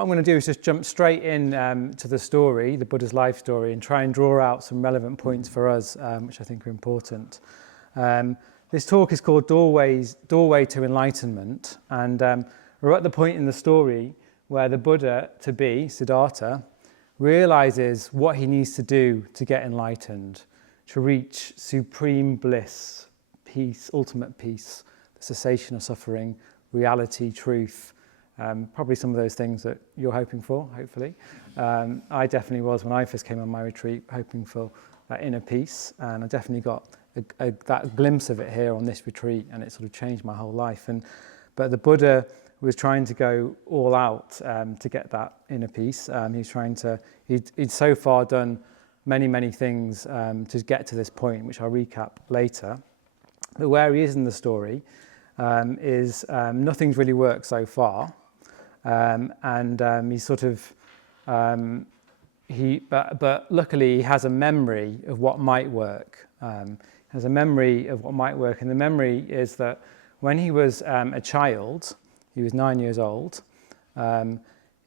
what I'm going to do is just jump straight in to the story, the Buddha's life story, and try and draw out some relevant points for us, which I think are important. This talk is called Doorway to Enlightenment, and we're at the point in the story where the Buddha-to-be, Siddhartha, realizes what he needs to do to get enlightened, to reach supreme bliss, peace, ultimate peace, the cessation of suffering, reality, truth, probably some of those things that you're hoping for, hopefully. I definitely was when I first came on my retreat, hoping for that inner peace, and I definitely got that glimpse of it here on this retreat, and it sort of changed my whole life. But the Buddha was trying to go all out to get that inner peace. He'd so far done many things to get to this point, which I'll recap later. But where he is in the story is nothing's really worked so far, and he's sort of but luckily he has a memory of what might work. Has a memory of what might work, and the memory is that when he was a child, he was 9 years old.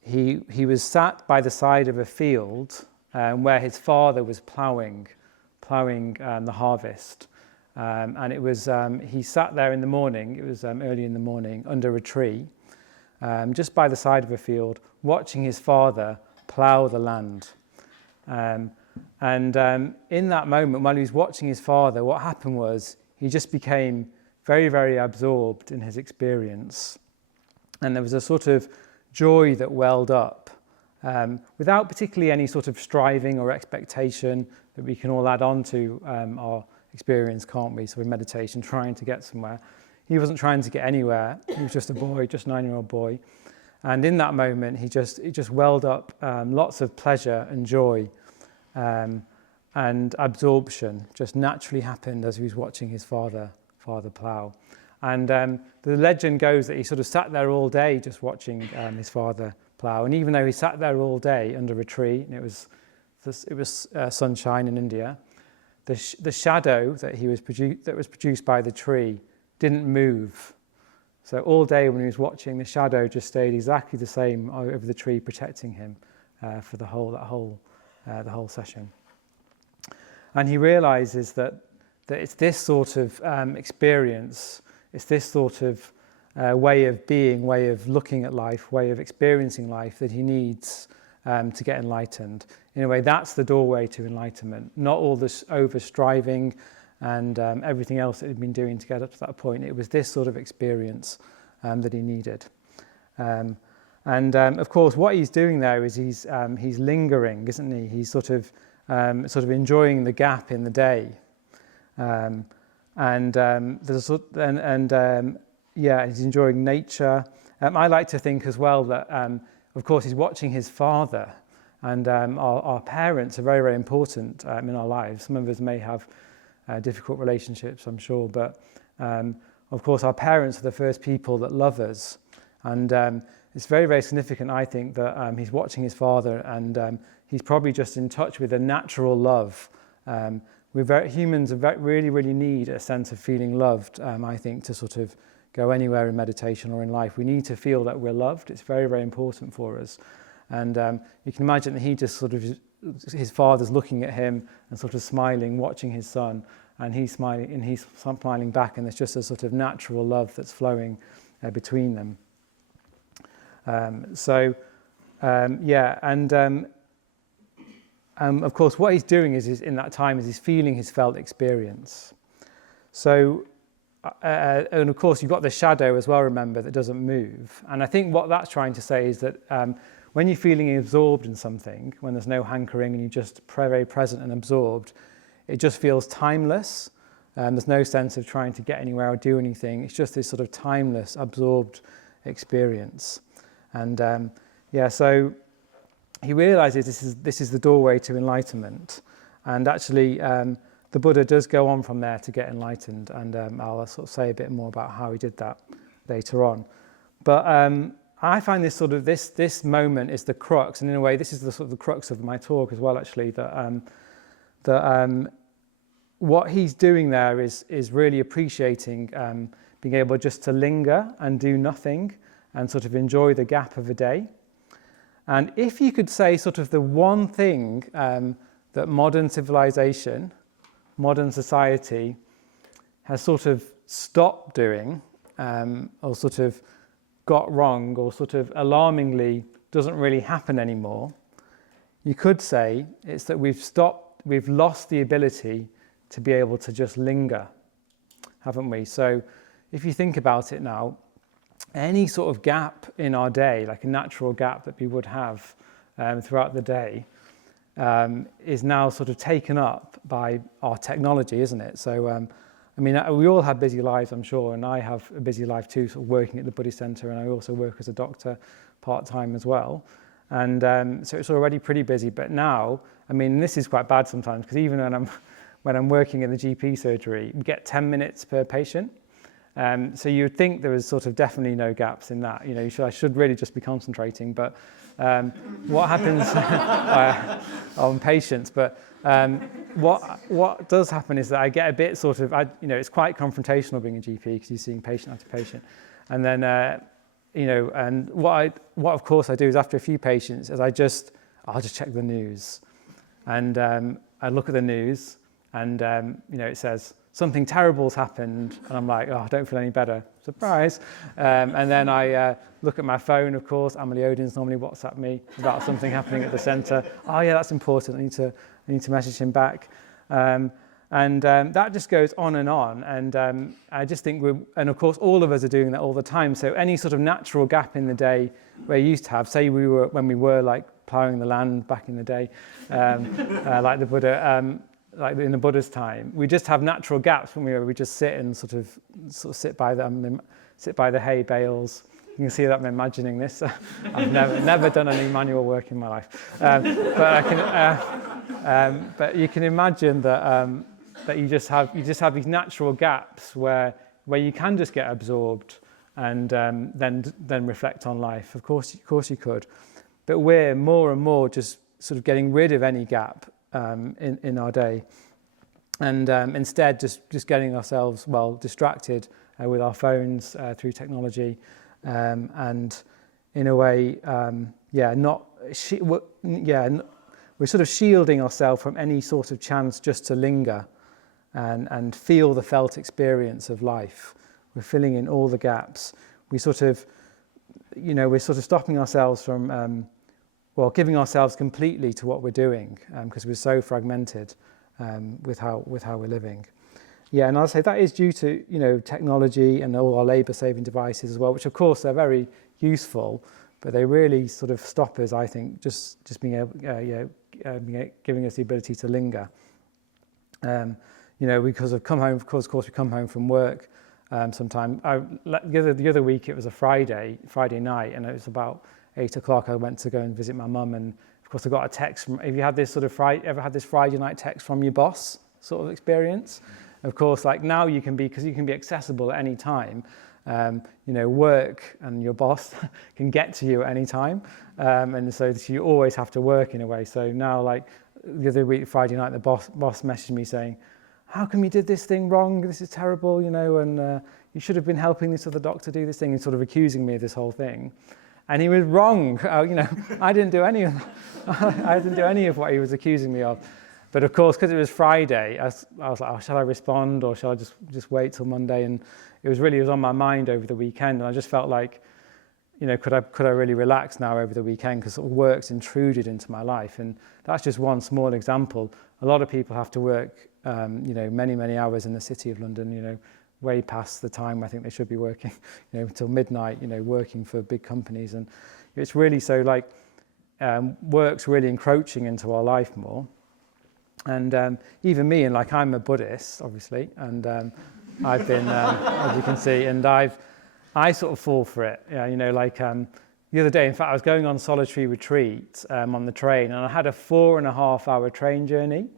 He was sat by the side of a field where his father was ploughing the harvest. And it was he sat there in the morning. It was early in the morning under a tree, just by the side of a field, watching his father plough the land. And in that moment, while he was watching his father, what happened was he just became very absorbed in his experience. And there was a sort of joy that welled up without particularly any sort of striving or expectation that we can all add on to our experience, can't we? So in meditation, trying to get somewhere. He wasn't trying to get anywhere. He was just a boy, just a 9-year-old boy. And in that moment, it just welled up lots of pleasure and joy, and absorption just naturally happened as he was watching his father plough. And the legend goes that he sort of sat there all day just watching his father plough. And even though he sat there all day under a tree, and it was sunshine in India, the shadow that was produced by the tree didn't move. So all day when he was watching, the shadow just stayed exactly the same over the tree, protecting him for the whole session. And he realizes that it's this sort of experience, it's this sort of way of being, way of looking at life, way of experiencing life that he needs to get enlightened. In a way, that's the doorway to enlightenment, not all this over-striving and everything else that he'd been doing to get up to that point. It was this sort of experience that he needed. Of course, what he's doing there is he's lingering, isn't he? He's sort of enjoying the gap in the day. He's enjoying nature. I like to think as well that, of course, he's watching his father, and our parents are very important in our lives. Some of us may have difficult relationships, I'm sure, but of course, our parents are the first people that love us, and it's very significant, I think, that he's watching his father, and he's probably just in touch with a natural love. Humans really need a sense of feeling loved, I think, to sort of go anywhere in meditation or in life. We need to feel that we're loved. It's very important for us. And you can imagine that he just sort of, his father's looking at him and sort of smiling, watching his son, and he's smiling back, and there's just a sort of natural love that's flowing between them. Of course, what he's doing is in that time is he's feeling his felt experience. So, and of course, you've got the shadow as well, remember, that doesn't move. And I think what that's trying to say is that when you're feeling absorbed in something, when there's no hankering and you're just very present and absorbed, it just feels timeless. There's no sense of trying to get anywhere or do anything. It's just this sort of timeless, absorbed experience. And so he realizes this is the doorway to enlightenment. And actually, the Buddha does go on from there to get enlightened, and I'll sort of say a bit more about how he did that later on. But I find this sort of this moment is the crux, and in a way, this is the sort of the crux of my talk as well. Actually, that what he's doing there is really appreciating being able just to linger and do nothing, and sort of enjoy the gap of a day. And if you could say sort of the one thing that modern civilization, modern society has sort of stopped doing, or sort of got wrong, or sort of alarmingly doesn't really happen anymore, you could say it's that we've lost the ability to be able to just linger, haven't we? So if you think about it now, any sort of gap in our day, like a natural gap that we would have throughout the day, is now sort of taken up by our technology, isn't it? So, I mean, we all have busy lives, I'm sure, and I have a busy life too, sort of working at the Buddhist Centre, and I also work as a doctor part-time as well. And so it's already pretty busy, but now, I mean, this is quite bad sometimes, because even when I'm working in the GP surgery, we get 10 minutes per patient. So you would think there was sort of definitely no gaps in that. You know, I should really just be concentrating, but what happens on patients? But what does happen is that I get a bit sort of, it's quite confrontational being a GP, because you're seeing patient after patient, and then and what of course I do is after a few patients is I'll just check the news, and I look at the news, and it says something terrible's happened, and I'm like, oh, I don't feel any better. Surprise. And then I look at my phone, of course. Amelie Odin's normally WhatsApp me about something happening at the centre. Oh yeah, that's important. I need to message him back. And that just goes on. And I just think and of course all of us are doing that all the time. So any sort of natural gap in the day where you used to have, say when we were like ploughing the land back in the day, like the Buddha, like in the Buddha's time, we just have natural gaps when we just sit and sort of sit by the hay bales. You can see that I'm imagining this. I've never done any manual work in my life, but you can imagine that you just have these natural gaps where you can just get absorbed and then reflect on life. Of course you could, but we're more and more just sort of getting rid of any gap in our day, and instead just getting ourselves distracted with our phones through technology, and in a way, we're sort of shielding ourselves from any sort of chance just to linger and feel the felt experience of life. We're filling in all the gaps. We're sort of stopping ourselves from giving ourselves completely to what we're doing, because we're so fragmented with how we're living. Yeah, and I'll say that is due to technology and all our labour-saving devices as well, which of course they're very useful, but they really sort of stop us, I think, just being able, giving us the ability to linger. Because I've come home. Of course, we come home from work. Sometime the other week it was a Friday night, and it was about 8 o'clock. I went to go and visit my mum, and of course I got a text from. Have you had this sort of ever had this Friday night text from your boss sort of experience? Of course, like now because you can be accessible at any time. Work and your boss can get to you at any time, and so you always have to work in a way. So now, like the other week, Friday night, the boss messaged me saying, "How come you did this thing wrong? This is terrible, and you should have been helping this other doctor do this thing," and sort of accusing me of this whole thing. And he was wrong. I didn't do any of I didn't do any of what he was accusing me of. But of course, because it was Friday, I was like, oh, shall I respond or shall I just wait till Monday? And it was on my mind over the weekend, and I just felt like, could I really relax now over the weekend, because sort of work's intruded into my life. And that's just one small example. A lot of people have to work, many hours in the city of London, way past the time I think they should be working, till midnight, working for big companies. And it's really so like work's really encroaching into our life more. And even me, and like I'm a Buddhist, obviously, and I've been, as you can see, and I sort of fall for it. The other day, in fact, I was going on solitary retreat on the train, and I had a 4.5-hour train journey,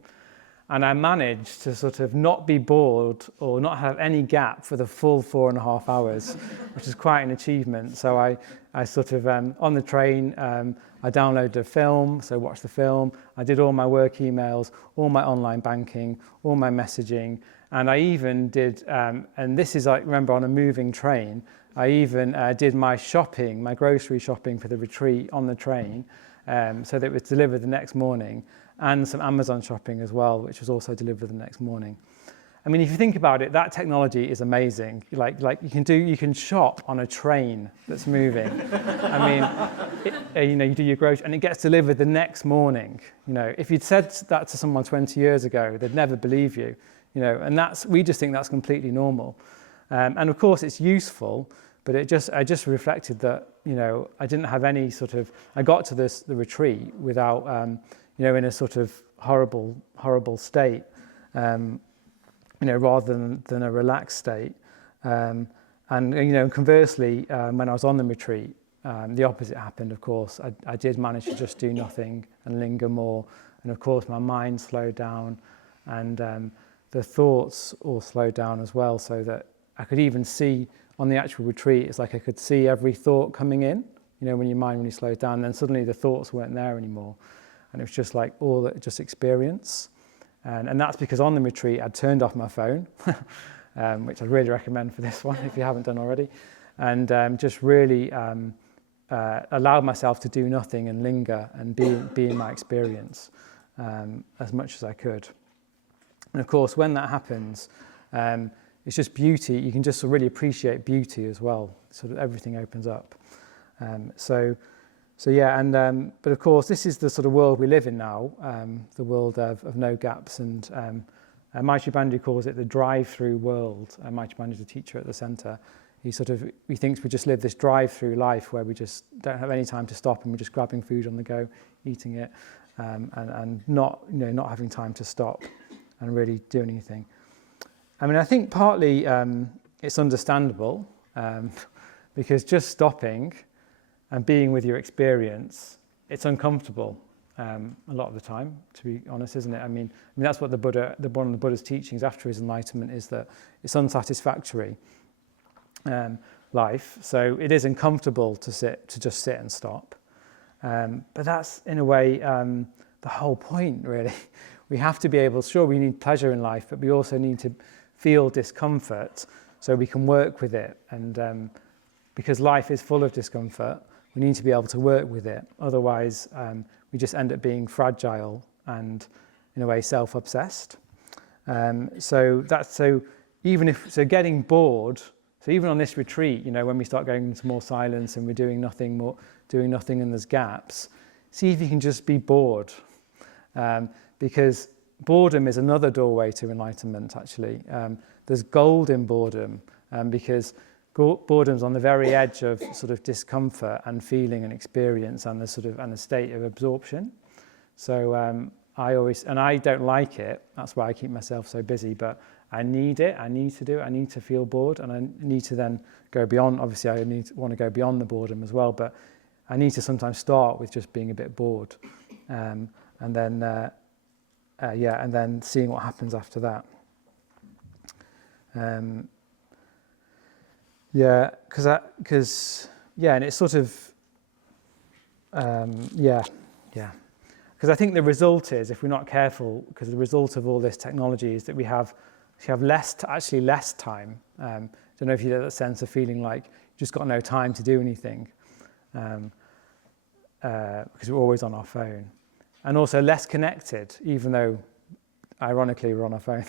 and I managed to sort of not be bored or not have any gap for the full 4.5 hours, which is quite an achievement. So I sort of, on the train, I downloaded a film, so watched the film. I did all my work emails, all my online banking, all my messaging, and I even did, and this is like, remember, on a moving train, I even did my shopping, my grocery shopping for the retreat on the train, so that it was delivered the next morning, and some Amazon shopping as well, which was also delivered the next morning. I mean, if you think about it, that technology is amazing. Like you can shop on a train that's moving. I mean, you do your grocery and it gets delivered the next morning. If you'd said that to someone 20 years ago, they'd never believe you. And we just think that's completely normal. And of course, it's useful, but I just reflected that I didn't have any I got to the retreat without in a sort of horrible state. Rather than a relaxed state. And conversely, when I was on the retreat, the opposite happened, of course. I did manage to just do nothing and linger more. And of course, my mind slowed down and the thoughts all slowed down as well, so that I could even see on the actual retreat, it's like I could see every thought coming in, when your mind really slows down, then suddenly the thoughts weren't there anymore. And it was just like just experience. And that's because on the retreat, I'd turned off my phone, which I'd really recommend for this one if you haven't done already, and just really allowed myself to do nothing and linger and be in my experience as much as I could. And of course, when that happens, it's just beauty. You can just really appreciate beauty as well. Sort of everything opens up. So yeah, but of course, this is the sort of world we live in now, the world of no gaps, and Maitri Bandhu calls it the drive-through world. Maitri Bandhu is a teacher at the centre. He thinks we just live this drive-through life where we just don't have any time to stop and we're just grabbing food on the go, eating it, and not having time to stop and really do anything. I mean, I think partly it's understandable because just stopping and being with your experience, it's uncomfortable a lot of the time, to be honest, isn't it? I mean that's what one of the Buddha's teachings after his enlightenment is, that it's unsatisfactory life. So it is uncomfortable to just sit and stop. But that's in a way the whole point, really. We have to be able. Sure, we need pleasure in life, but we also need to feel discomfort so we can work with it. And because life is full of discomfort, we need to be able to work with it. Otherwise, we just end up being fragile and, in a way, self-obsessed. So getting bored. So even on this retreat, when we start going into more silence and we're doing nothing, and there's gaps, see if you can just be bored, because boredom is another doorway to enlightenment. Actually, there's gold in boredom, because boredom's on the very edge of sort of discomfort and feeling and experience and a state of absorption. So I don't like it. That's why I keep myself so busy. But I need it. I need to do it. I need to feel bored, and I need to then go beyond. Obviously, I want to go beyond the boredom as well. But I need to sometimes start with just being a bit bored, and then seeing what happens after that. And it's sort of, because I think the result is, if we're not careful, because the result of all this technology is that we have less time. I don't know if you get that sense of feeling like you've just got no time to do anything, because we're always on our phone, and also less connected, even though, ironically, we're on our phone,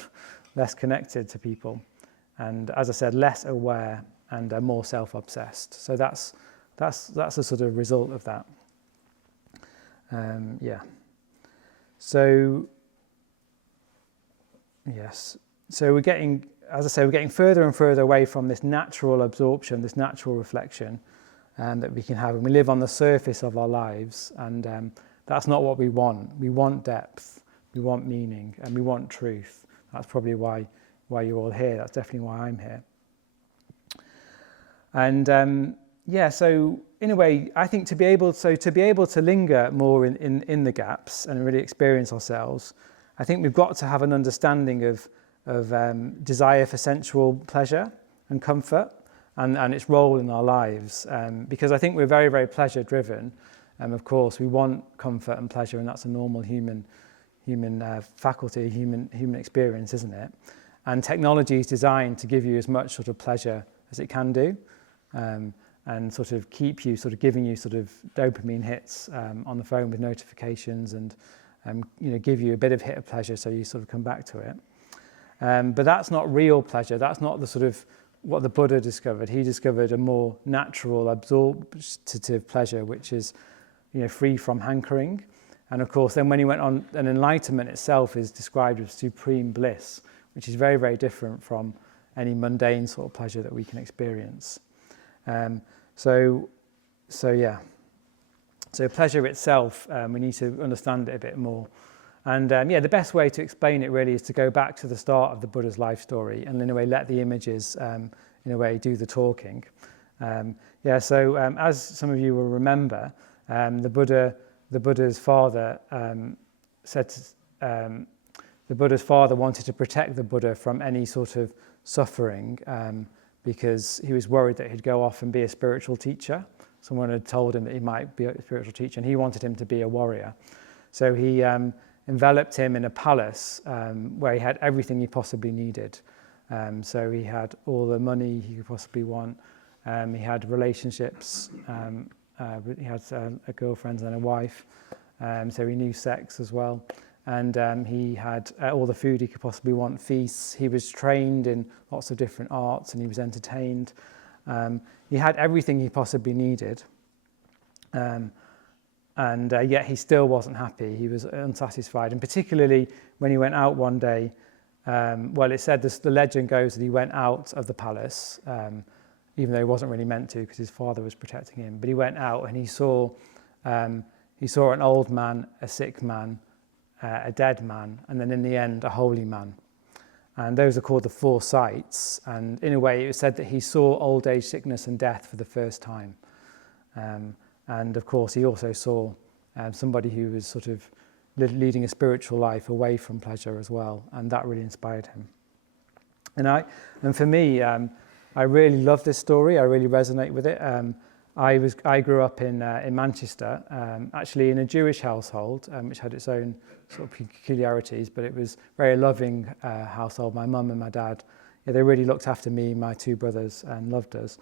less connected to people, and as I said, less aware and more self-obsessed. So that's a sort of result of that. So yes. So we're getting further and further away from this natural absorption, this natural reflection that we can have, and we live on the surface of our lives, and that's not what we want. We want depth, we want meaning, and we want truth. That's probably why you're all here. That's definitely why I'm here. And so in a way, I think to be able to linger more in the gaps and really experience ourselves, I think we've got to have an understanding of desire for sensual pleasure and comfort and its role in our lives. Because I think we're very, very pleasure driven. Of course, we want comfort and pleasure, and that's a normal human faculty, human experience, isn't it? And technology is designed to give you as much sort of pleasure as it can do. and sort of keep you sort of giving you sort of dopamine hits on the phone with notifications, and give you a bit of hit of pleasure, so you sort of come back to it. But that's not real pleasure. That's not the sort of what the Buddha discovered. He discovered a more natural, absorptive pleasure, which is free from hankering. And of course, then when he went on, an enlightenment itself is described as supreme bliss, which is very, very different from any mundane sort of pleasure that we can experience. So pleasure itself, we need to understand it a bit more. And the best way to explain it really is to go back to the start of the Buddha's life story, and in a way let the images, in a way, do the talking. So as some of you will remember, the Buddha's father the Buddha's father wanted to protect the Buddha from any sort of suffering, because he was worried that he'd go off and be a spiritual teacher. Someone had told him that he might be a spiritual teacher, and he wanted him to be a warrior. So he enveloped him in a palace where he had everything he possibly needed. So he had all the money he could possibly want. He had relationships. He had a girlfriend and a wife. So he knew sex as well. And he had all the food he could possibly want, feasts. He was trained in lots of different arts, and he was entertained. He had everything he possibly needed. And yet he still wasn't happy. He was unsatisfied. And particularly when he went out one day, it said the legend goes that he went out of the palace, even though he wasn't really meant to, because his father was protecting him. But he went out and he saw an old man, a sick man, a dead man, and then in the end, a holy man. And those are called the four sights. And in a way, it was said that he saw old age, sickness, and death for the first time. And of course, he also saw somebody who was sort of leading a spiritual life away from pleasure as well, and that really inspired him. And for me, I really love this story. I really resonate with it. I grew up in Manchester, actually in a Jewish household, which had its own sort of peculiarities, but it was a very loving household. My mum and my dad, they really looked after me, my two brothers, and loved us.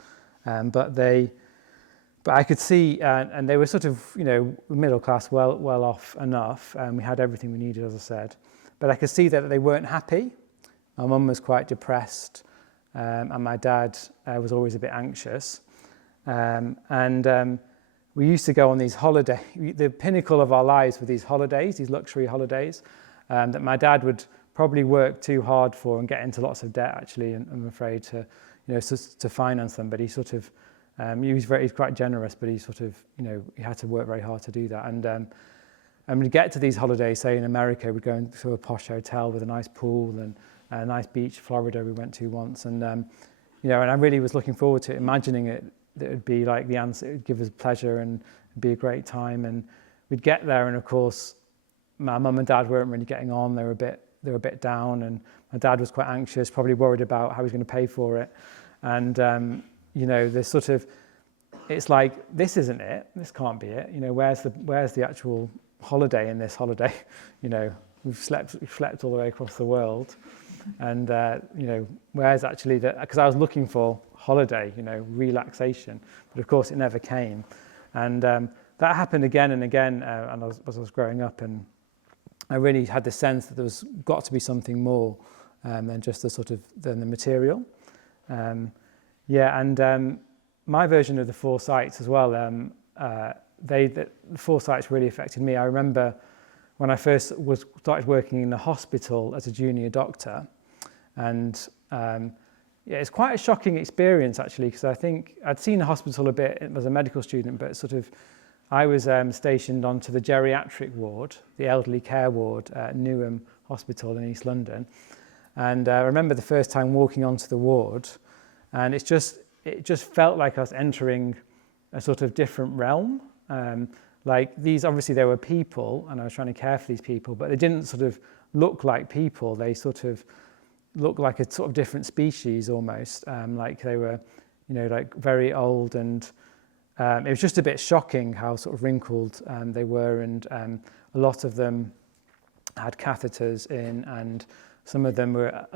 But I could see, and they were sort of, middle class, well off enough. We had everything we needed, as I said. But I could see that they weren't happy. My mum was quite depressed, and my dad was always a bit anxious. We used to go on these holidays. The pinnacle of our lives were these holidays, these luxury holidays, that my dad would probably work too hard for and get into lots of debt, actually, and I'm afraid to finance them. But he sort of, he's quite generous, but he sort of, he had to work very hard to do that. And we'd get to these holidays, say in America, we'd go into a posh hotel with a nice pool and a nice beach, Florida we went to once. And, and I really was looking forward to imagining it, that it would be like the answer, it would give us pleasure and it'd be a great time. And we'd get there, and of course, my mum and dad weren't really getting on. They were a bit down, and my dad was quite anxious, probably worried about how he was going to pay for it. And, this sort of, it's like, this isn't it. This can't be it. Where's the actual holiday in this holiday? We've slept all the way across the world. And, where's actually because I was looking for holiday, relaxation, but of course it never came. And that happened again and again as I was growing up, and I really had the sense that there was got to be something more than just the material. My version of the four sights as well, the four sights really affected me. I remember when I first started working in the hospital as a junior doctor, and it's quite a shocking experience, actually, because I think I'd seen the hospital a bit as a medical student, but I was stationed onto the geriatric ward, the elderly care ward at Newham Hospital in East London. And I remember the first time walking onto the ward, and it just felt like I was entering a sort of different realm. Obviously there were people, and I was trying to care for these people, but they didn't sort of look like people. They sort of looked like a sort of different species almost, like they were, very old, and it was just a bit shocking how sort of wrinkled they were, and a lot of them had catheters in, and a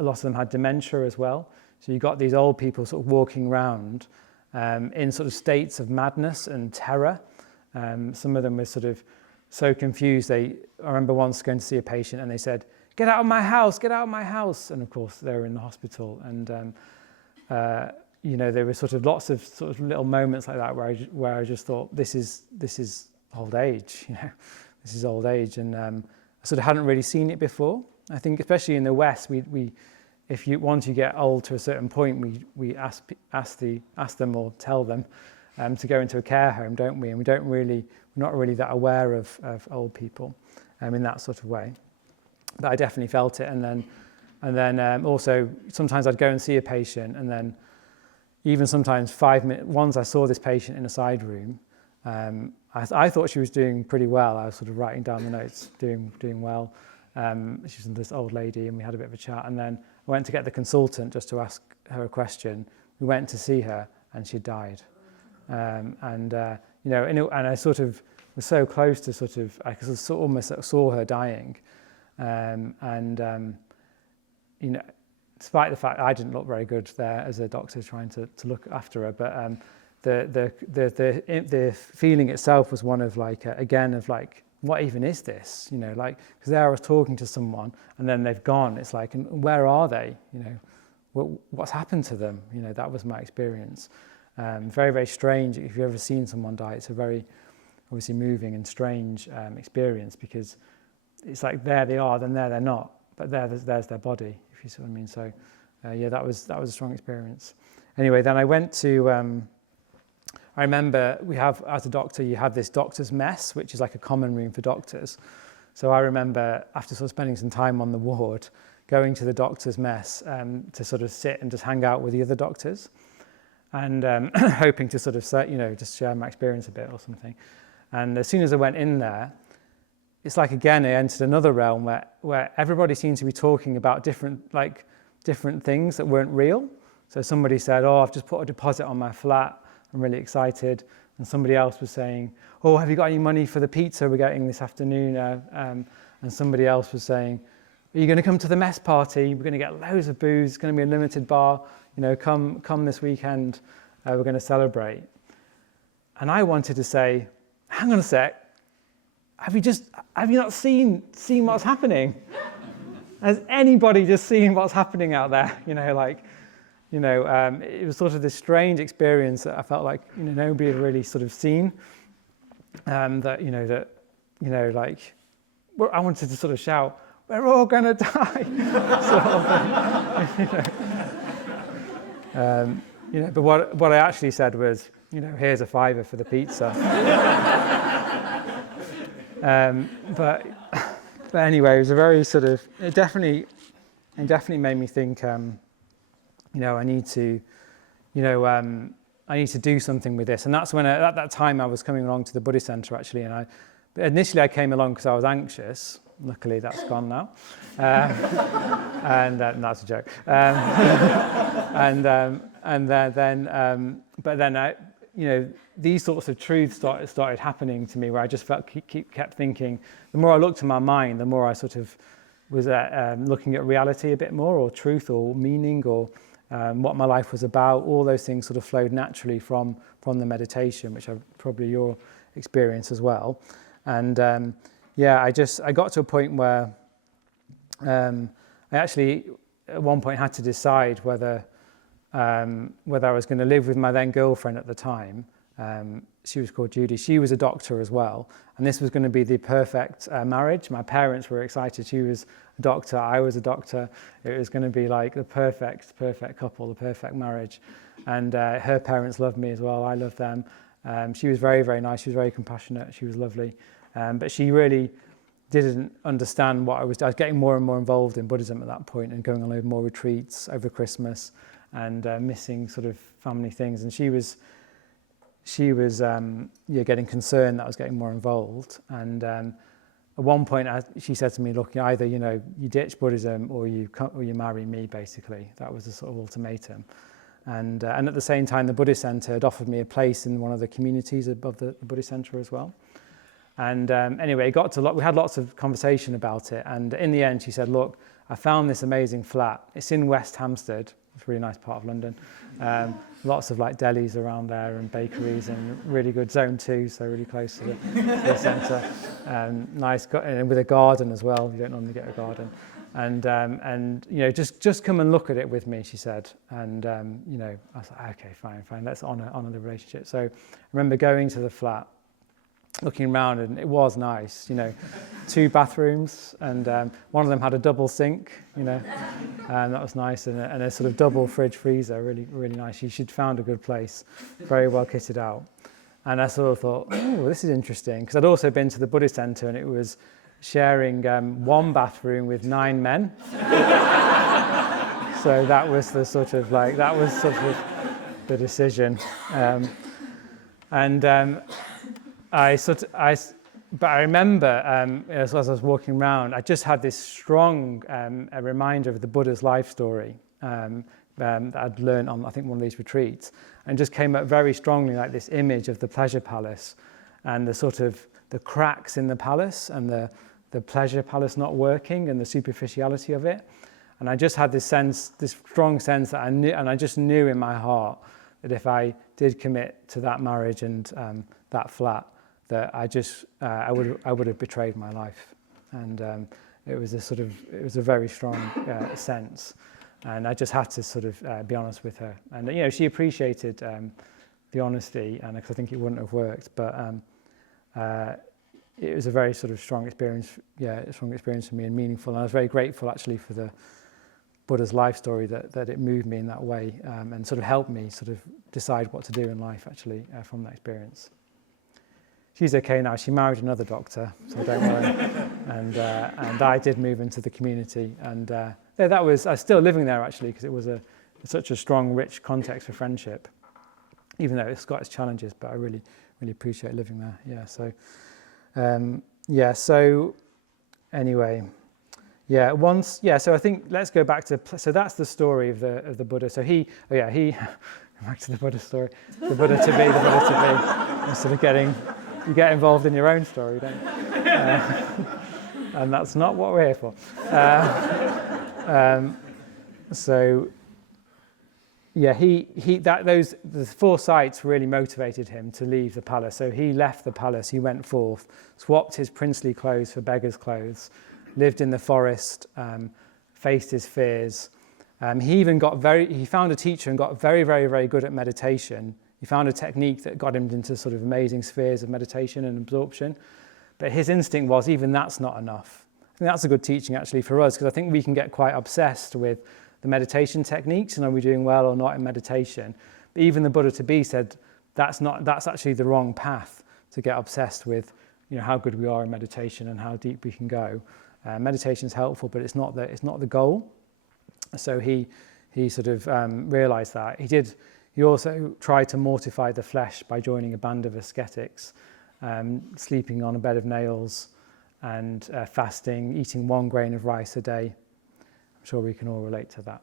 lot of them had dementia as well. So you got these old people sort of walking around, in sort of states of madness and terror. Some of them were sort of so confused. I remember once going to see a patient and they said, "Get out of my house, get out of my house." And of course they were in the hospital, and there were sort of lots of sort of little moments like that where I just thought, this is old age, this is old age. And I sort of hadn't really seen it before. I think especially in the West, once you get old to a certain point, we ask them or tell them to go into a care home, don't we? And we're not really that aware of old people in that sort of way. But I definitely felt it. And then also sometimes I'd go and see a patient, and then even sometimes 5 minutes. Once I saw this patient in a side room. I thought she was doing pretty well. I was sort of writing down the notes, doing well. She was this old lady, and we had a bit of a chat. And then I went to get the consultant just to ask her a question. We went to see her, and she died. And I sort of was so close to sort of, I almost saw her dying. Despite the fact I didn't look very good there as a doctor trying to look after her, but the feeling itself was one of what even is this? Because there I was talking to someone and then they've gone. It's like, and where are they? What's happened to them? That was my experience. Very, very strange. If you've ever seen someone die, it's a very obviously moving and strange experience, because it's like there they are, then there they're not, but there's their body, if you see what I mean. So that was a strong experience. Anyway, then I went to. I remember as a doctor, you have this doctor's mess, which is like a common room for doctors. So I remember after sort of spending some time on the ward, going to the doctor's mess to sort of sit and just hang out with the other doctors, and hoping to sort of just share my experience a bit or something. And as soon as I went in there, it's like again I entered another realm where everybody seemed to be talking about different things that weren't real. So somebody said, "Oh, I've just put a deposit on my flat. I'm really excited." And somebody else was saying, "Oh, have you got any money for the pizza we're getting this afternoon?" And somebody else was saying, "Are you going to come to the mess party? We're going to get loads of booze. It's going to be a limited bar. Come this weekend. We're going to celebrate." And I wanted to say, "Hang on a sec. Have you not seen what's happening? Has anybody just seen what's happening out there? It was sort of this strange experience that I felt like nobody had really sort of seen. I wanted to sort of shout, "We're all gonna die!" But what I actually said was, "Here's a $5 for the pizza." But anyway, it was a very sort of, it definitely made me think, I need to do something with this. And that's when at that time I was coming along to the Buddhist Center actually, and initially I came along because I was anxious. Luckily that's gone now, and that's a joke. But then these sorts of truths started happening to me, where I just kept thinking. The more I looked at my mind, the more I sort of was looking at reality a bit more, or truth, or meaning, or what my life was about. All those things sort of flowed naturally from the meditation, which are probably your experience as well. And I got to a point where I actually at one point had to decide whether I was going to live with my then girlfriend at the time. She was called Judy. She was a doctor as well, and this was going to be the perfect marriage. My parents were excited. She was a doctor, I was a doctor. It was going to be like the perfect couple, the perfect marriage. And her parents loved me as well. I loved them. She was very, very nice. She was very compassionate. She was lovely, but she really didn't understand what I was getting more and more involved in Buddhism at that point, and going on more retreats over Christmas, and missing sort of family things. And she was getting concerned that I was getting more involved. And at one point she said to me, "Look, either you ditch Buddhism or you marry me," basically. That was the sort of ultimatum. And at the same time, the Buddhist Center had offered me a place in one of the communities above the Buddhist Center as well. And anyway, it got to we had lots of conversation about it. And in the end, she said, "Look, I found this amazing flat. It's in West Hampstead. It's a really nice part of London. lots of like delis around there and bakeries and really good zone 2, so really close to the centre. Nice, and with a garden as well. You don't normally get a garden. And you know, just come and look at it with me, she said. And you know, I was like, okay, fine, let's honour the relationship. So I remember going to the flat, looking around, and it was nice, you know, 2 bathrooms, and one of them had a double sink, you know, and that was nice, and a sort of double fridge freezer, really nice. She'd found a good place, very well kitted out. And I sort of thought, oh, this is interesting, because I'd also been to the Buddhist centre, and it was sharing 1 bathroom with 9 men. So that was the sort of like, that was sort of the decision. But I remember as I was walking around, I just had this strong a reminder of the Buddha's life story that I'd learned on, I think, one of these retreats, and just came up very strongly, like this image of the pleasure palace and the sort of the cracks in the palace and the pleasure palace not working and the superficiality of it. And I just had this sense, this strong sense that I knew, and I just knew in my heart that if I did commit to that marriage and that flat, that I would have betrayed my life. And it was a very strong sense. And I just had to sort of be honest with her. And you know, she appreciated the honesty, and because I think it wouldn't have worked, but it was a very sort of strong experience for me, and meaningful. And I was very grateful actually for the Buddha's life story, that it moved me in that way, and sort of helped me sort of decide what to do in life actually from that experience. She's okay now. She married another doctor, so don't worry. And I did move into the community, and I was still living there actually, because it was such a strong, rich context for friendship, even though it's got its challenges. But I really appreciate living there. Yeah. So So anyway, So I think let's go back to. So that's the story of the Buddha. So he back to the Buddha story. The Buddha to be. Instead of getting. You get involved in your own story, don't you? And that's not what we're here for. The 4 sites really motivated him to leave the palace. So he left the palace, he went forth, swapped his princely clothes for beggar's clothes, lived in the forest, faced his fears. He found a teacher and got very, very, very good at meditation. He found a technique that got him into sort of amazing spheres of meditation and absorption. But his instinct was, even that's not enough. I think that's a good teaching actually for us, because I think we can get quite obsessed with the meditation techniques and are we doing well or not in meditation. But even the Buddha to be said that's actually the wrong path to get obsessed with, you know, how good we are in meditation and how deep we can go. Meditation is helpful, but it's not the goal. So he sort of realized that. He also tried to mortify the flesh by joining a band of ascetics, sleeping on a bed of nails, and fasting, eating 1 grain of rice a day. I'm sure we can all relate to that.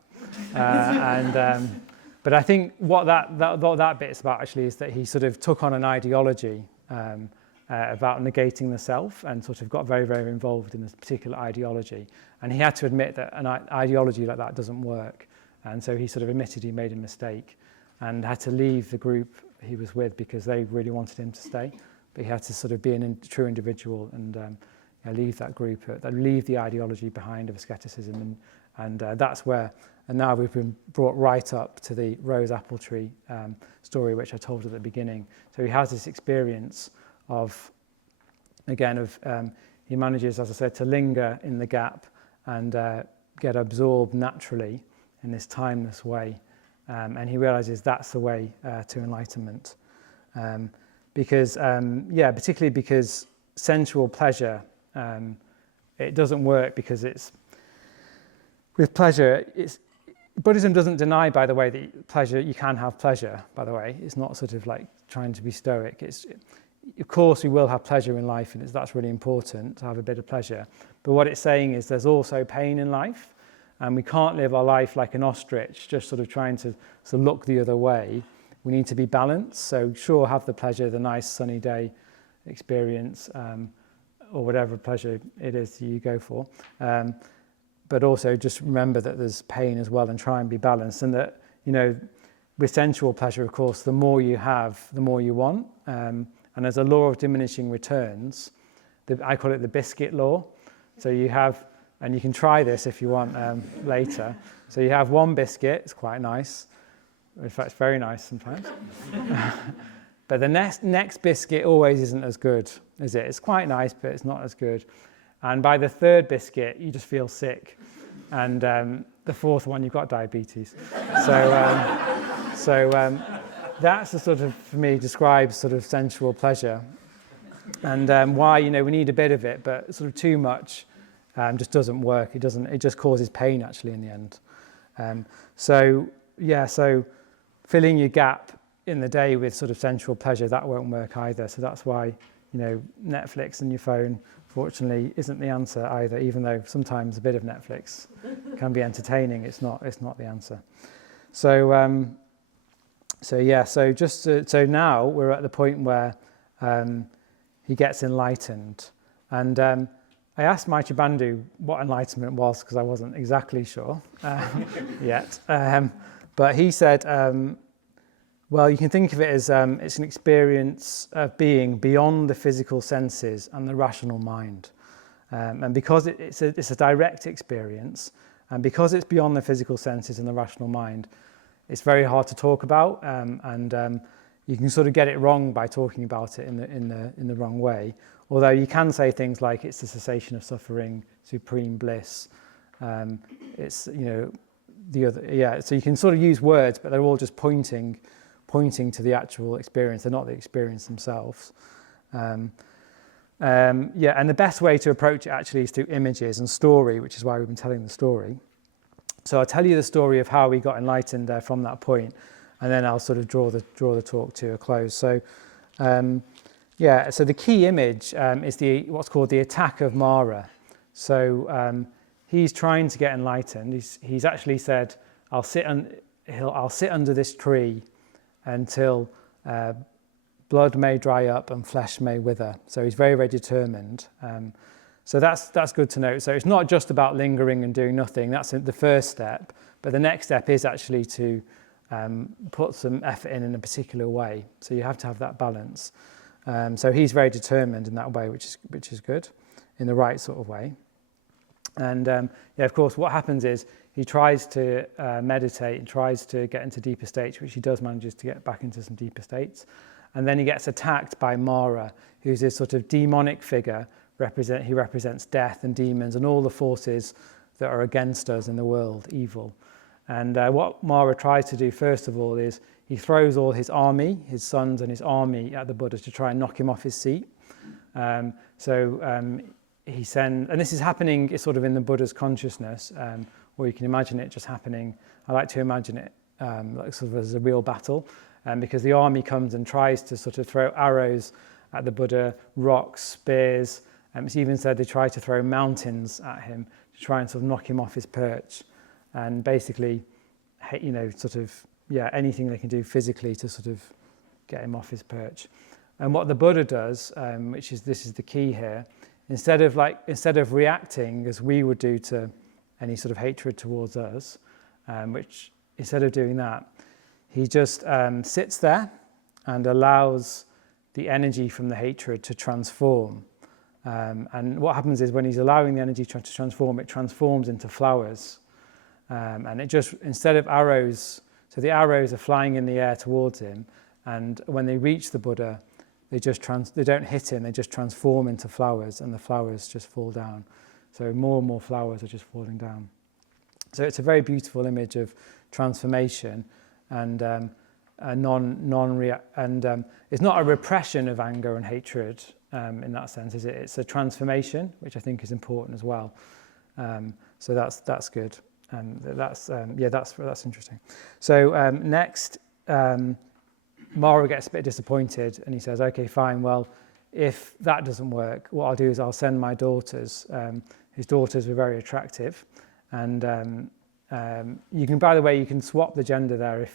But I think what that bit's about actually is that he sort of took on an ideology about negating the self, and sort of got very, very involved in this particular ideology. And he had to admit that an ideology like that doesn't work. And so he sort of admitted he made a mistake, and had to leave the group he was with because they really wanted him to stay. But he had to sort of be a true individual and leave that group, leave the ideology behind of asceticism. And that's where, and now we've been brought right up to the rose apple tree story, which I told at the beginning. So he has this experience of, he manages, as I said, to linger in the gap and get absorbed naturally in this timeless way. And he realizes that's the way to enlightenment. Particularly because sensual pleasure, it doesn't work because with pleasure, Buddhism doesn't deny, by the way, that pleasure, you can have pleasure, by the way. It's not sort of like trying to be stoic. Of course, we will have pleasure in life, and that's really important to have a bit of pleasure. But what it's saying is there's also pain in life. And we can't live our life like an ostrich, just sort of trying to look the other way. We need to be balanced. So sure, have the pleasure, the nice sunny day experience, or whatever pleasure it is you go for. But also just remember that there's pain as well, and try and be balanced. And that, you know, with sensual pleasure, of course, the more you have, the more you want. And there's a law of diminishing returns. I call it the biscuit law. So you have, and you can try this if you want later. So you have one biscuit, it's quite nice. In fact, it's very nice sometimes. But the next biscuit always isn't as good, is it? It's quite nice, but it's not as good. And by the third biscuit, you just feel sick. And the fourth one, you've got diabetes. So that's the sort of, for me, describes sort of sensual pleasure. And why, we need a bit of it, but sort of too much just doesn't work. It just causes pain, actually, in the end. So filling your gap in the day with sort of sensual pleasure, that won't work either. So that's why, Netflix and your phone, fortunately, isn't the answer either, even though sometimes a bit of Netflix can be entertaining. It's not the answer. So now we're at the point where he gets enlightened. And I asked Maitri Bandhu what enlightenment was, because I wasn't exactly sure yet. But he said, well, you can think of it as it's an experience of being beyond the physical senses and the rational mind. And because it's a direct experience, and because it's beyond the physical senses and the rational mind, it's very hard to talk about, and you can sort of get it wrong by talking about it in the wrong way. Although you can say things like it's the cessation of suffering, supreme bliss. It's the other, so you can sort of use words, but they're all just pointing to the actual experience. They're not the experience themselves. And the best way to approach it actually is through images and story, which is why we've been telling the story. So I'll tell you the story of how we got enlightened from that point, and then I'll sort of draw the talk to a close. So so the key image is what's called the attack of Mara. So he's trying to get enlightened. He's actually said, I'll sit under this tree until blood may dry up and flesh may wither. So he's very, very determined. So that's good to know. So it's not just about lingering and doing nothing. That's the first step. But the next step is actually to put some effort in a particular way. So you have to have that balance. So he's very determined in that way, which is good, in the right sort of way. And of course, what happens is he tries to meditate and tries to get into deeper states, which he does manages to get back into some deeper states. And then he gets attacked by Mara, who's this sort of demonic figure. He represents death and demons and all the forces that are against us in the world, evil. And what Mara tries to do, first of all, is he throws all his army, his sons and his army, at the Buddha to try and knock him off his seat. He sends, and this is happening sort of in the Buddha's consciousness, or you can imagine it just happening. I like to imagine it like sort of as a real battle, because the army comes and tries to sort of throw arrows at the Buddha, rocks, spears. It's even said they try to throw mountains at him to try and sort of knock him off his perch, and basically, anything they can do physically to sort of get him off his perch. And what the Buddha does, this is the key here, instead of reacting as we would do to any sort of hatred towards us, which instead of doing that, he just sits there and allows the energy from the hatred to transform. And what happens is when he's allowing the energy to transform, it transforms into flowers. And it just, instead of arrows, so the arrows are flying in the air towards him, and when they reach the Buddha, they don't hit him, they just transform into flowers, and the flowers just fall down. So more and more flowers are just falling down. So it's a very beautiful image of transformation, and it's not a repression of anger and hatred in that sense, is it? It's a transformation, which I think is important as well. So that's good, and that's interesting. So next. Mara gets a bit disappointed and he says, okay, fine, well, if that doesn't work, what I'll do is I'll send my daughters. His daughters were very attractive, and you can, by the way, you can swap the gender there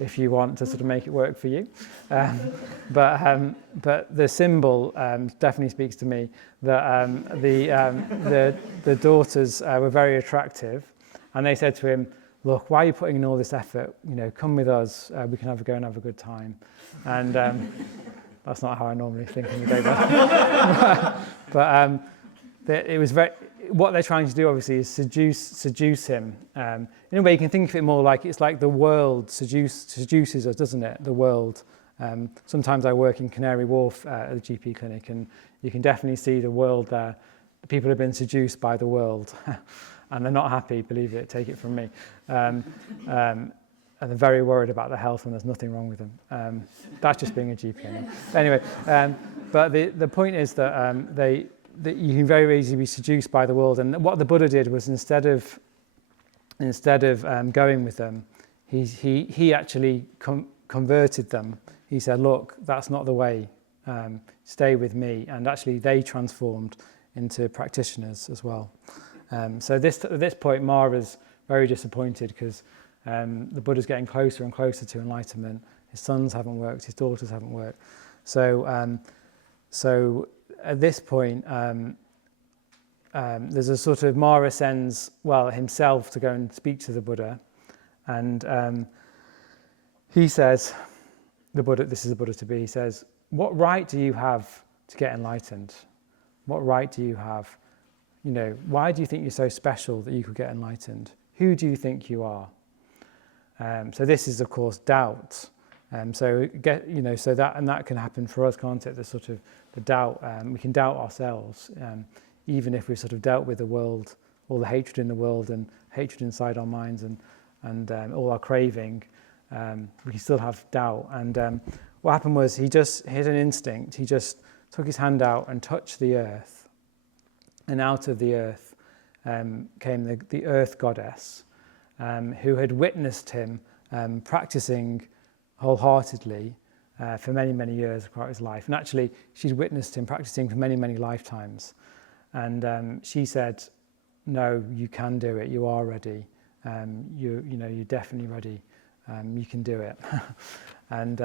if you want to sort of make it work for you. But the symbol definitely speaks to me that the daughters were very attractive, and they said to him, look, why are you putting in all this effort? Come with us. We can go and have a good time. And that's not how I normally think in the day. But it was what they're trying to do, obviously, is seduce him. In a way, you can think of it more like it's like the world seduces us, doesn't it? The world. Sometimes I work in Canary Wharf at the GP clinic, and you can definitely see the world there. The people have been seduced by the world, and they're not happy, believe it, take it from me. And they're very worried about their health, and there's nothing wrong with them. That's just being a GP. Anyway, but the point is that that you can very easily be seduced by the world. And what the Buddha did was instead of going with them, he actually converted them. He said, look, that's not the way. Stay with me. And actually they transformed into practitioners as well. So at this point, Mara's very disappointed because the Buddha's getting closer and closer to enlightenment. His sons haven't worked, his daughters haven't worked. So at this point, there's a sort of Mara sends, himself to go and speak to the Buddha. And he says, this is the Buddha to be, he says, what right do you have to get enlightened? What right do you have? Why do you think you're so special that you could get enlightened? Who do you think you are? So this is, of course, doubt. So that can happen for us, can't it? The sort of the doubt. We can doubt ourselves, even if we've sort of dealt with the world, all the hatred in the world and hatred inside our minds and all our craving. We can still have doubt. And what happened was he had an instinct. He just took his hand out and touched the earth, and out of the earth came the earth goddess, who had witnessed him practicing wholeheartedly for many, many years throughout his life. And actually, she'd witnessed him practicing for many, many lifetimes. And she said, no, you can do it. You are ready. You're definitely ready. You can do it. And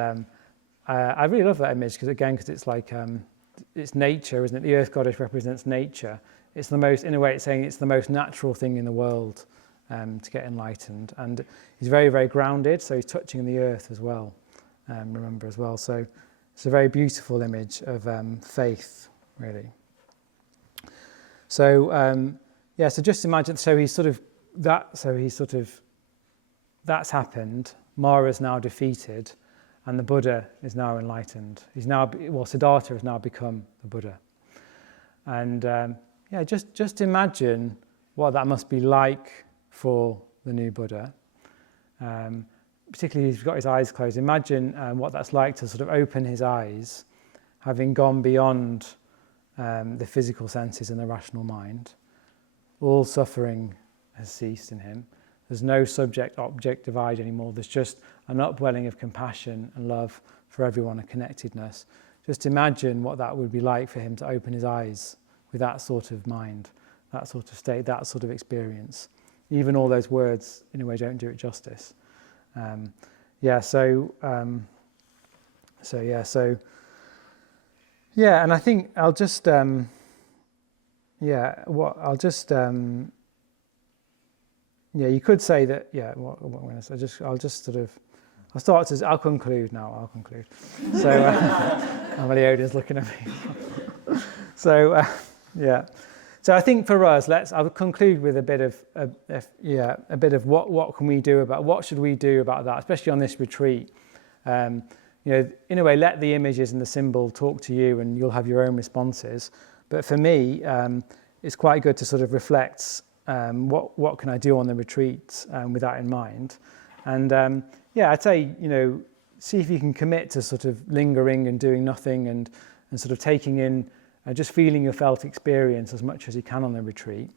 I really love that image because it's like, it's nature, isn't it? The earth goddess represents nature. It's the most, in a way, it's saying it's the most natural thing in the world to get enlightened. And he's very, very grounded, so he's touching the earth as well, remember as well. So it's a very beautiful image of faith, really. So, so just imagine, that's happened. Mara's now defeated, and the Buddha is now enlightened. Siddhartha has now become the Buddha. And just imagine what that must be like for the new Buddha. Particularly if he's got his eyes closed. Imagine what that's like to sort of open his eyes, having gone beyond the physical senses and the rational mind. All suffering has ceased in him. There's no subject-object divide anymore. There's just an upwelling of compassion and love for everyone, a connectedness. Just imagine what that would be like for him to open his eyes with that sort of mind, that sort of state, that sort of experience. Even all those words, in a way, don't do it justice. And I think I'll just, you could say that, what I'm going to say, I'll conclude now, So, Amelioda's looking at me. So I think for us, I'll conclude with a bit of what can we do what should we do about that, especially on this retreat. In a way, let the images and the symbol talk to you, and you'll have your own responses. But for me, it's quite good to sort of reflect. What can I do on the retreat with that in mind? And I'd say, see if you can commit to sort of lingering and doing nothing and sort of taking in, just feeling your felt experience as much as you can on the retreat.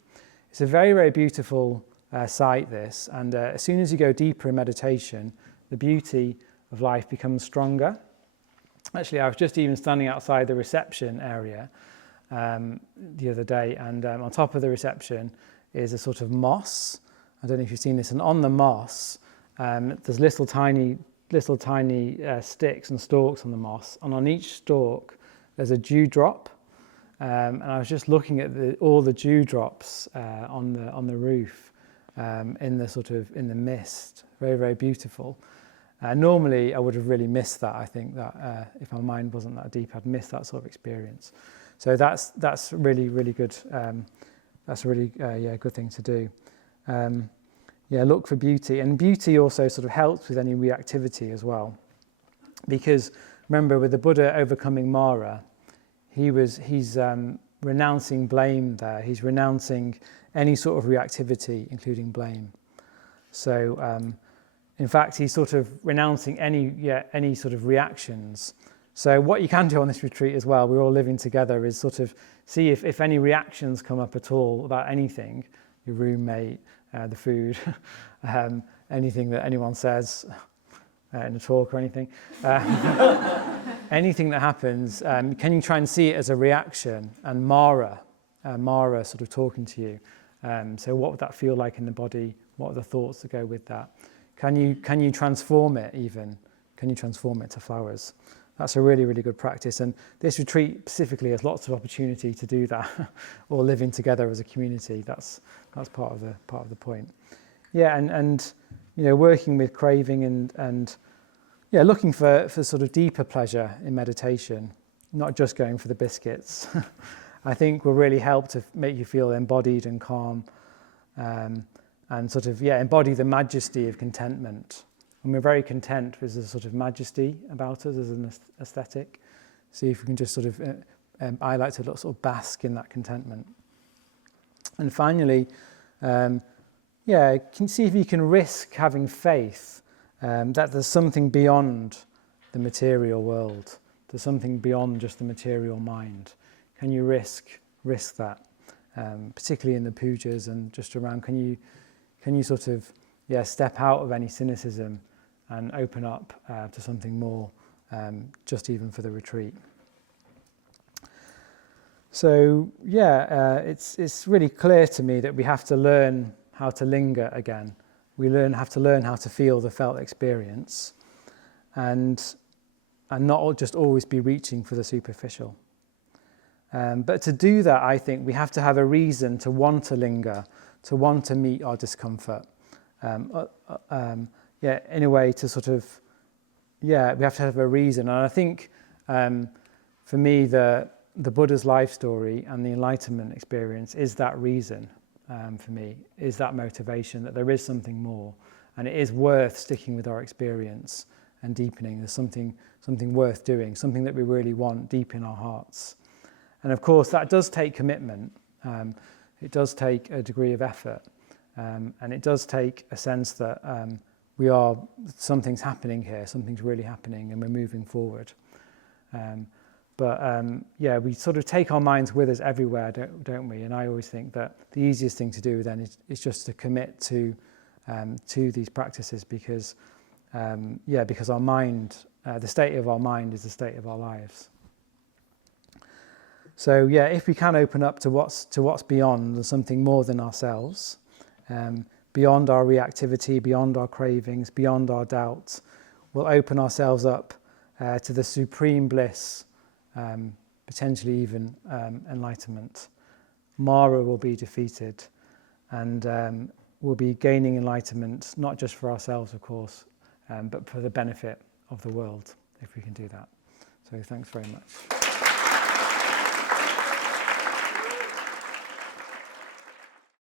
It's a very, very beautiful sight, this. And as soon as you go deeper in meditation, the beauty of life becomes stronger. Actually, I was just even standing outside the reception area the other day, and on top of the reception is a sort of moss. I don't know if you've seen this. And on the moss, there's little tiny sticks and stalks on the moss. And on each stalk, there's a dewdrop. And I was just looking at all the dewdrops on the roof. in the mist. Very, very beautiful. Normally, I would have really missed that. I think that if my mind wasn't that deep, I'd miss that sort of experience. So that's really, really good. That's a really good thing to do. Look for beauty, and beauty also sort of helps with any reactivity as well. Because remember, with the Buddha overcoming Mara, he's renouncing blame there. He's renouncing any sort of reactivity, including blame. So, in fact, he's sort of renouncing any sort of reactions. So what you can do on this retreat as well, we're all living together, is sort of see if any reactions come up at all about anything, your roommate, the food, anything that anyone says in a talk or anything. Anything that happens, can you try and see it as a reaction? And Mara sort of talking to you. So what would that feel like in the body? What are the thoughts that go with that? Can you transform it even? Can you transform it to flowers? That's a really, really good practice. And this retreat specifically has lots of opportunity to do that, or living together as a community. That's part of the point. Yeah, and working with craving and looking for sort of deeper pleasure in meditation, not just going for the biscuits. I think will really help to make you feel embodied and calm, and sort of embody the majesty of contentment. And we're very content with a sort of majesty about us as an aesthetic. See if we can just sort of, I like to sort of bask in that contentment. And finally, can see if you can risk having faith that there's something beyond the material world. There's something beyond just the material mind. Can you risk that, particularly in the pujas and just around? Can you sort of step out of any cynicism and open up to something more, just even for the retreat? So it's really clear to me that we have to learn how to linger again. We have to learn how to feel the felt experience, and not just always be reaching for the superficial. But to do that, I think we have to have a reason to want to linger, to want to meet our discomfort. In a way to sort of, we have to have a reason. And I think for me, the Buddha's life story and the Enlightenment experience is that reason for me, is that motivation that there is something more, and it is worth sticking with our experience and deepening. There's something worth doing, something that we really want deep in our hearts. And of course, that does take commitment. It does take a degree of effort. And it does take a sense that something's happening here, something's really happening, and we're moving forward. We sort of take our minds with us everywhere, don't we? And I always think that the easiest thing to do then is just to commit to these practices, because our mind, the state of our mind is the state of our lives. So if we can open up to what's beyond, and something more than ourselves, beyond our reactivity, beyond our cravings, beyond our doubts, we'll open ourselves up to the supreme bliss, potentially even enlightenment. Mara will be defeated, and we'll be gaining enlightenment, not just for ourselves, of course, but for the benefit of the world, if we can do that. So thanks very much.